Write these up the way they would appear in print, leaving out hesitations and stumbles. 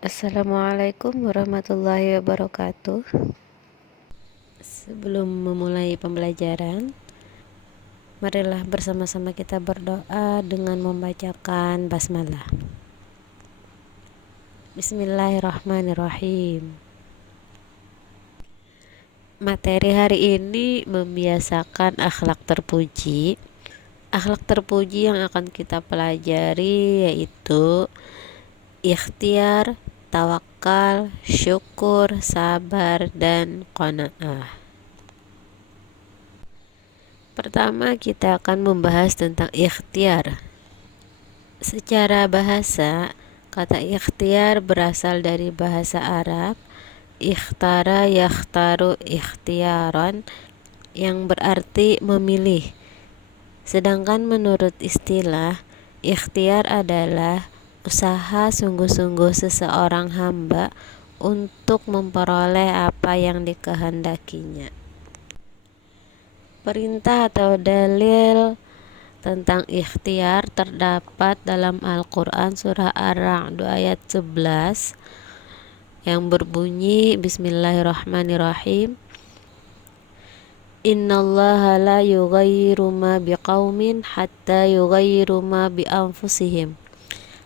Assalamualaikum warahmatullahi wabarakatuh. Sebelum memulai pembelajaran, marilah bersama-sama kita berdoa dengan membacakan basmalah. Bismillahirrahmanirrahim. Materi hari ini membiasakan akhlak terpuji. Akhlak terpuji yang akan kita pelajari yaitu ikhtiar, tawakal, syukur, sabar, dan qanaah. Pertama, kita akan membahas tentang ikhtiar. Secara bahasa, kata ikhtiar berasal dari bahasa Arab ikhtara yakhtaru ikhtiaran, yang berarti memilih. Sedangkan menurut istilah, ikhtiar adalah usaha sungguh-sungguh seseorang hamba untuk memperoleh apa yang dikehendakinya. Perintah atau dalil tentang ikhtiar terdapat dalam Al-Quran surah Ar-Ra'd ayat 11 yang berbunyi Bismillahirrahmanirrahim. Innallaha la yughayyiru ma biqaumin hatta yughayyiru ma bi anfusihim,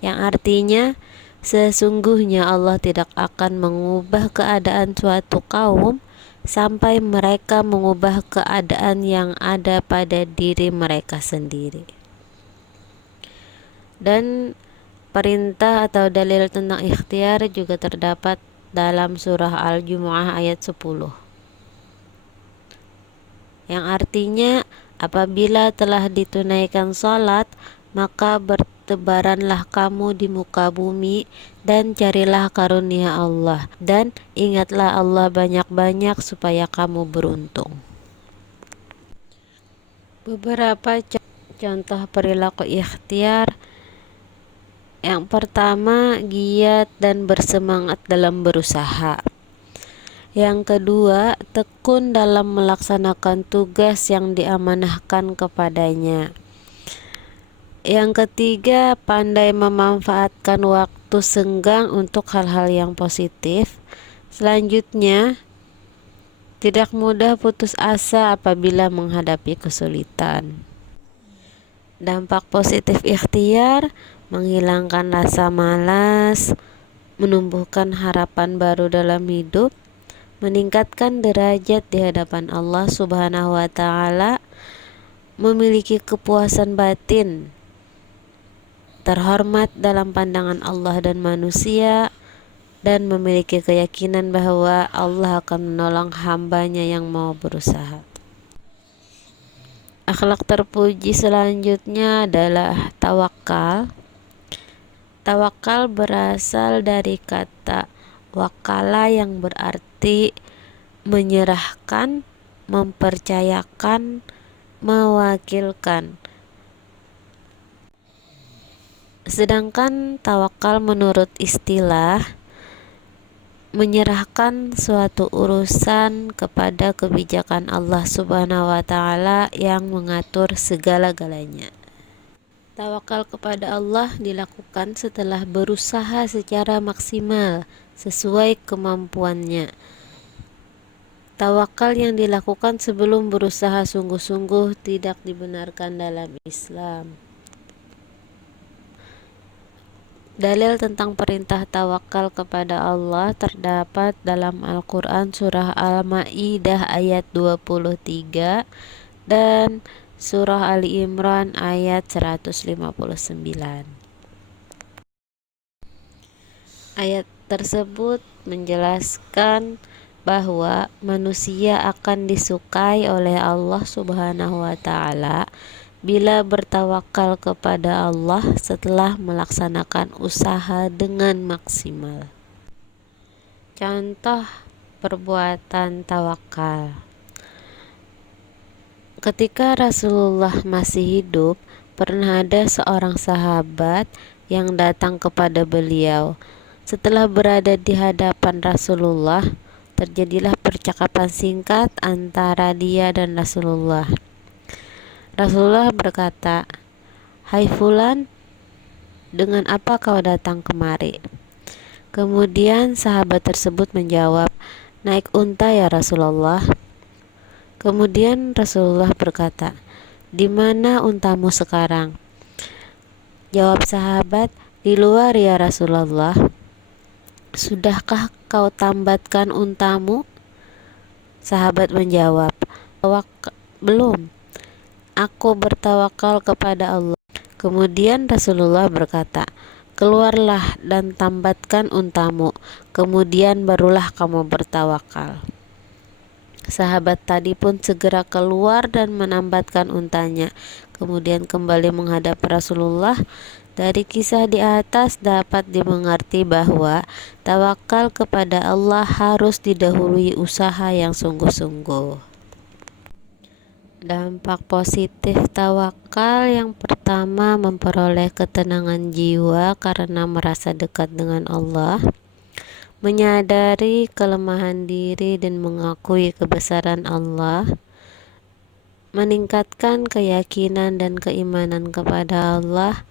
yang artinya sesungguhnya Allah tidak akan mengubah keadaan suatu kaum sampai mereka mengubah keadaan yang ada pada diri mereka sendiri. Dan perintah atau dalil tentang ikhtiar juga terdapat dalam surah Al-Jumu'ah ayat 10, yang artinya apabila telah ditunaikan salat, maka bertebaranlah kamu di muka bumi dan carilah karunia Allah, dan ingatlah Allah banyak-banyak supaya kamu beruntung. Beberapa contoh perilaku ikhtiar. Yang pertama, giat dan bersemangat dalam berusaha. Yang kedua, tekun dalam melaksanakan tugas yang diamanahkan kepadanya. Yang ketiga, pandai memanfaatkan waktu senggang untuk hal-hal yang positif. Selanjutnya, tidak mudah putus asa apabila menghadapi kesulitan. Dampak positif ikhtiar: menghilangkan rasa malas, menumbuhkan harapan baru dalam hidup, meningkatkan derajat di hadapan Allah Subhanahu wa Ta'ala, memiliki kepuasan batin, terhormat dalam pandangan Allah dan manusia, dan memiliki keyakinan bahwa Allah akan menolong hambanya yang mau berusaha. Akhlak terpuji selanjutnya adalah tawakal. Tawakal berasal dari kata wakala yang berarti menyerahkan, mempercayakan, mewakilkan. Sedangkan tawakal menurut istilah menyerahkan suatu urusan kepada kebijakan Allah Subhanahu wa Ta'ala yang mengatur segala-galanya. Tawakal kepada Allah dilakukan setelah berusaha secara maksimal sesuai kemampuannya. Tawakal yang dilakukan sebelum berusaha sungguh-sungguh tidak dibenarkan dalam Islam. Dalil tentang perintah tawakal kepada Allah terdapat dalam Al-Quran surah Al-Ma'idah ayat 23 dan surah Ali Imran ayat 159. Ayat tersebut menjelaskan bahwa manusia akan disukai oleh Allah Subhanahu wa Ta'ala bila bertawakal kepada Allah setelah melaksanakan usaha dengan maksimal. Contoh perbuatan tawakal. Ketika Rasulullah masih hidup, pernah ada seorang sahabat yang datang kepada beliau. Setelah berada di hadapan Rasulullah, terjadilah percakapan singkat antara dia dan Rasulullah. Rasulullah berkata, "Hai Fulan, dengan apa kau datang kemari?" Kemudian sahabat tersebut menjawab, "Naik unta ya Rasulullah." Kemudian Rasulullah berkata, "Di mana untamu sekarang?" Jawab sahabat, "Di luar ya Rasulullah." "Sudahkah kau tambatkan untamu?" Sahabat menjawab, "Belum, aku bertawakal kepada Allah." Kemudian Rasulullah berkata, "Keluarlah dan tambatkan untamu, kemudian barulah kamu bertawakal." Sahabat tadi pun segera keluar dan menambatkan untanya, kemudian kembali menghadap Rasulullah. Dari kisah di atas dapat dimengerti bahwa tawakal kepada Allah harus didahului usaha yang sungguh-sungguh. Dampak positif tawakal yang pertama, memperoleh ketenangan jiwa karena merasa dekat dengan Allah, menyadari kelemahan diri dan mengakui kebesaran Allah, meningkatkan keyakinan dan keimanan kepada Allah,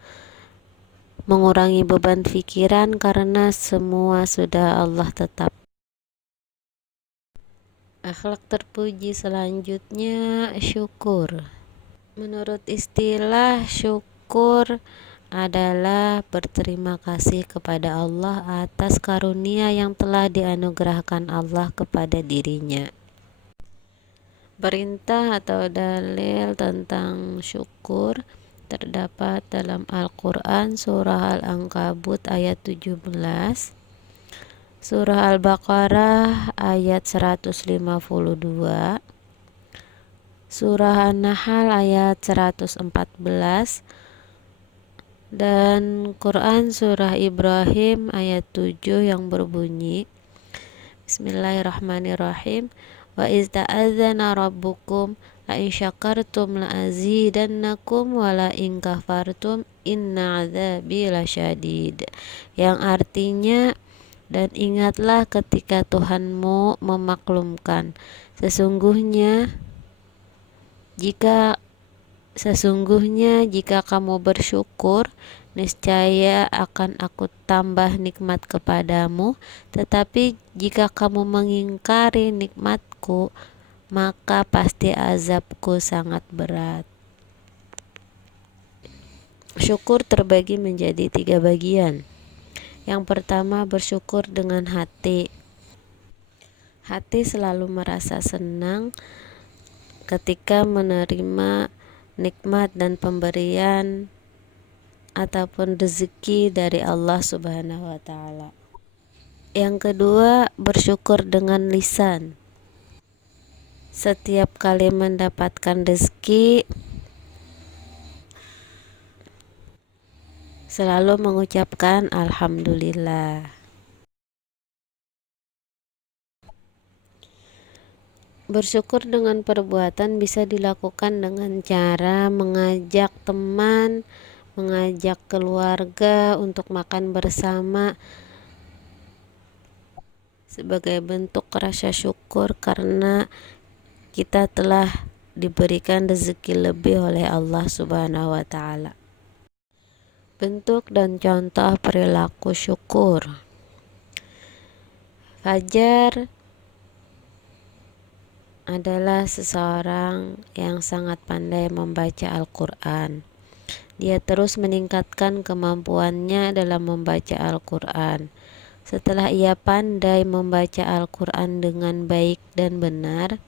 mengurangi beban pikiran karena semua sudah Allah tetap. Akhlak terpuji selanjutnya, syukur. Menurut istilah, syukur adalah berterima kasih kepada Allah atas karunia yang telah dianugerahkan Allah kepada dirinya. Perintah atau dalil tentang syukur terdapat dalam Al-Quran, surah Al-Ankabut ayat 17, surah Al-Baqarah ayat 152, surah An-Nahl ayat 114, dan Quran surah Ibrahim ayat 7 yang berbunyi, Bismillahirrahmanirrahim, wa iz ta'adzana rabbukum la in syakartum la azidannakum wa la in kafartum inna adzabi lasyadid, yang artinya, dan ingatlah ketika Tuhanmu memaklumkan, Sesungguhnya jika kamu bersyukur, niscaya akan aku tambah nikmat kepadamu, tetapi jika kamu mengingkari nikmatku, maka pasti azabku sangat berat. Syukur terbagi menjadi 3 bagian. Yang pertama, bersyukur dengan hati. Hati selalu merasa senang ketika menerima nikmat dan pemberian ataupun rezeki dari Allah Subhanahu wa taala. Yang kedua, bersyukur dengan lisan. Setiap kali mendapatkan rezeki, selalu mengucapkan alhamdulillah. Bersyukur dengan perbuatan bisa dilakukan dengan cara mengajak teman, mengajak keluarga untuk makan bersama sebagai bentuk rasa syukur karena kita telah diberikan rezeki lebih oleh Allah Subhanahu wa taala. Bentuk dan contoh perilaku syukur. Fajar adalah seseorang yang sangat pandai membaca Al-Quran. Dia terus meningkatkan kemampuannya dalam membaca Al-Quran. Setelah ia pandai membaca Al-Quran dengan baik dan benar,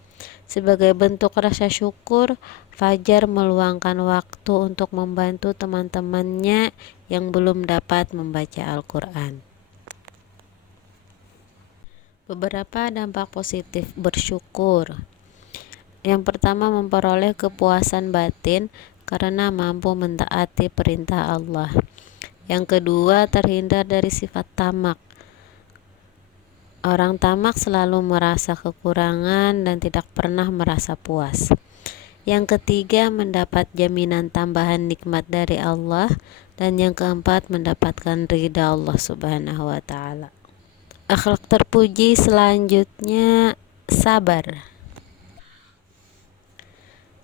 sebagai bentuk rasa syukur, Fajar meluangkan waktu untuk membantu teman-temannya yang belum dapat membaca Al-Quran. Beberapa dampak positif bersyukur. Yang pertama, memperoleh kepuasan batin karena mampu mentaati perintah Allah. Yang kedua, terhindar dari sifat tamak. Orang tamak selalu merasa kekurangan dan tidak pernah merasa puas. Yang ketiga, mendapat jaminan tambahan nikmat dari Allah. Dan yang keempat, mendapatkan ridha Allah Subhanahu wa taala. Akhlak terpuji selanjutnya, sabar.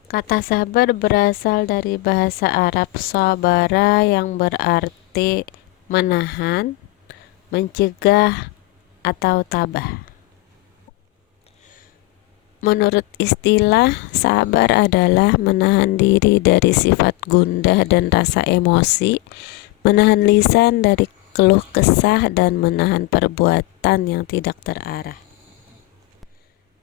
Kata sabar berasal dari bahasa Arab sabara yang berarti menahan, mencegah, atau tabah. Menurut istilah, sabar adalah menahan diri dari sifat gundah dan rasa emosi, menahan lisan dari keluh kesah, dan menahan perbuatan yang tidak terarah.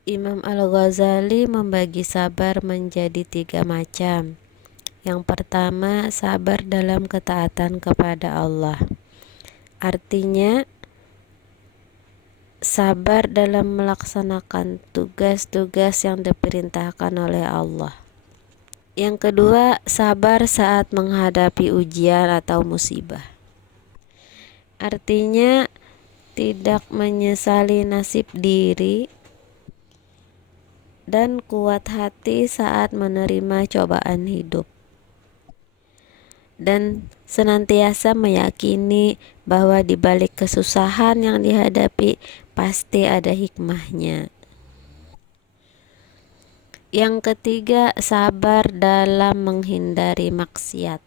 Imam Al-Ghazali membagi sabar menjadi 3 macam. Yang pertama, sabar dalam ketaatan kepada Allah. Artinya, sabar dalam melaksanakan tugas-tugas yang diperintahkan oleh Allah. Yang kedua, sabar saat menghadapi ujian atau musibah. Artinya, tidak menyesali nasib diri dan kuat hati saat menerima cobaan hidup. Dan senantiasa meyakini bahwa di balik kesusahan yang dihadapi pasti ada hikmahnya. Yang ketiga, sabar dalam menghindari maksiat.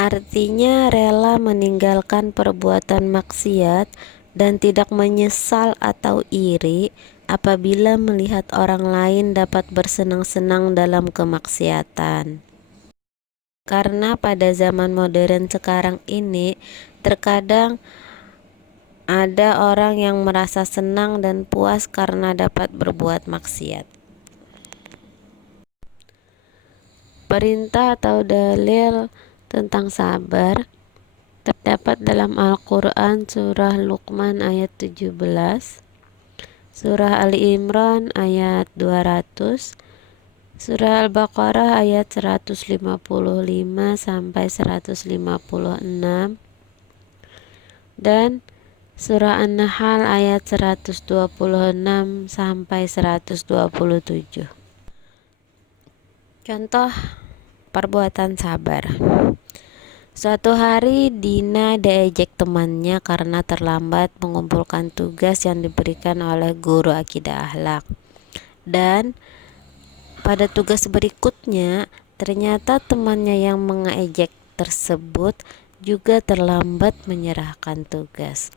Artinya rela meninggalkan perbuatan maksiat dan tidak menyesal atau iri apabila melihat orang lain dapat bersenang-senang dalam kemaksiatan. Karena pada zaman modern sekarang ini, terkadang ada orang yang merasa senang dan puas karena dapat berbuat maksiat. Perintah atau dalil tentang sabar terdapat dalam Al-Quran surah Luqman ayat 17, surah Ali Imran ayat 200, surah Al-Baqarah ayat 155 sampai 156, dan surah An-Nahl ayat 126 sampai 127. Contoh perbuatan sabar. Suatu hari Dina diejek temannya karena terlambat mengumpulkan tugas yang diberikan oleh guru akidah akhlak. Dan pada tugas berikutnya, ternyata temannya yang mengejek tersebut juga terlambat menyerahkan tugas.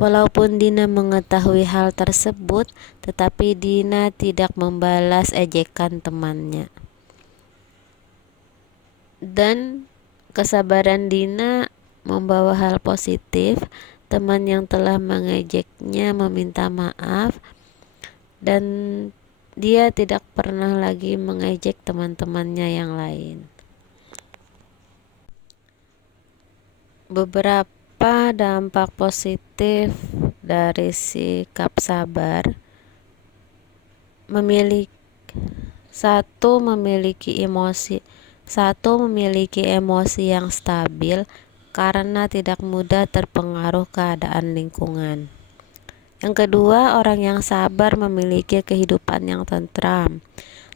Walaupun Dina mengetahui hal tersebut, tetapi Dina tidak membalas ejekan temannya. Dan kesabaran Dina membawa hal positif. Teman yang telah mengejeknya meminta maaf dan dia tidak pernah lagi mengejek teman-temannya yang lain. Beberapa dampak positif dari sikap sabar. Memiliki emosi yang stabil karena tidak mudah terpengaruh keadaan lingkungan. Yang kedua, orang yang sabar memiliki kehidupan yang tentram.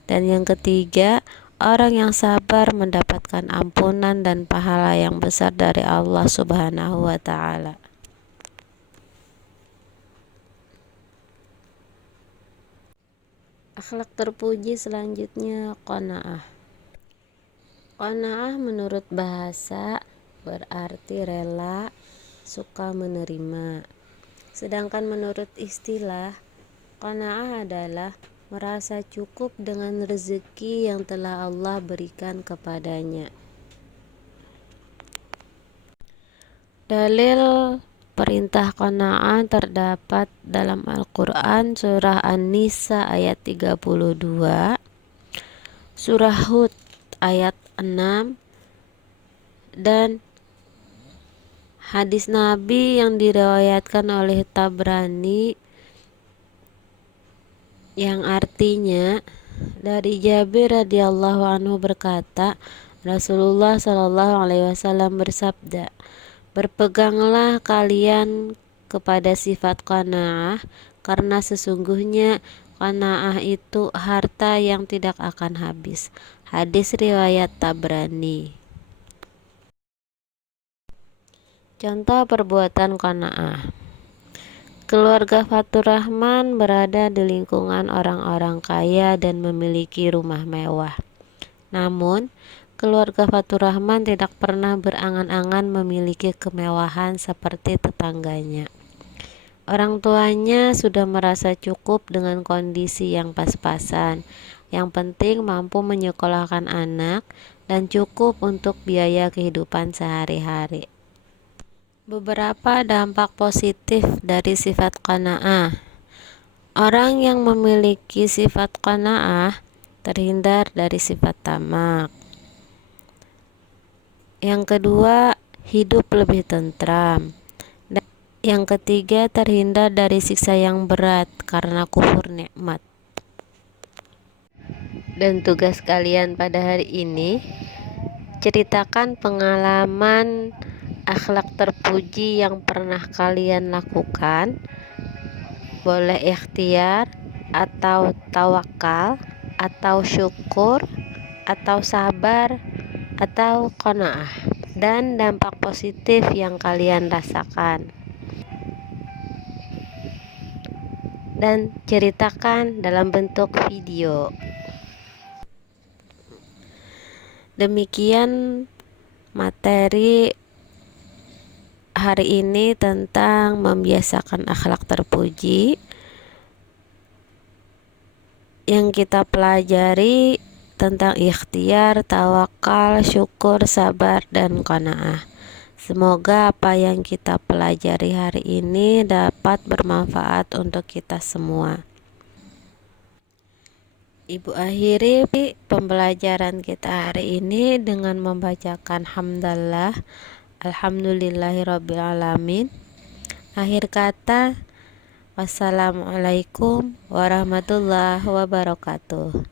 Dan yang ketiga, orang yang sabar mendapatkan ampunan dan pahala yang besar dari Allah Subhanahu wa Ta'ala. Akhlak terpuji selanjutnya qanaah. Qanaah menurut bahasa berarti rela, suka menerima. Sedangkan menurut istilah, qanaah adalah merasa cukup dengan rezeki yang telah Allah berikan kepadanya. Dalil perintah qanaah terdapat dalam Al-Quran surah An-Nisa ayat 32, surah Hud ayat 6, dan hadis Nabi yang diriwayatkan oleh Tabrani yang artinya dari Jabir radhiyallahu anhu berkata, Rasulullah shallallahu alaihi wasallam bersabda, berpeganglah kalian kepada sifat qanaah, karena sesungguhnya qanaah itu harta yang tidak akan habis. Hadis riwayat Tabrani. Contoh perbuatan qanaah. Keluarga Faturrahman berada di lingkungan orang-orang kaya dan memiliki rumah mewah. Namun, keluarga Fatur Rahman tidak pernah berangan-angan memiliki kemewahan seperti tetangganya. Orang tuanya sudah merasa cukup dengan kondisi yang pas-pasan. Yang penting mampu menyekolahkan anak dan cukup untuk biaya kehidupan sehari-hari. Beberapa dampak positif dari sifat qanaah. Orang yang memiliki sifat qanaah terhindar dari sifat tamak. Yang kedua, hidup lebih tentram. Dan yang ketiga, terhindar dari siksa yang berat karena kufur nikmat. Dan tugas kalian pada hari ini, ceritakan pengalaman akhlak terpuji yang pernah kalian lakukan. Boleh ikhtiar atau tawakal atau syukur atau sabar atau qanaah, dan dampak positif yang kalian rasakan. Dan ceritakan dalam bentuk video. Demikian materi hari ini tentang membiasakan akhlak terpuji. Yang kita pelajari tentang ikhtiar, tawakal, syukur, sabar, dan qanaah. Semoga apa yang kita pelajari hari ini dapat bermanfaat untuk kita semua. Ibu akhiri pembelajaran kita hari ini dengan membacakan hamdalah, alhamdulillahirrabbilalamin. Akhir kata, wassalamualaikum warahmatullahi wabarakatuh.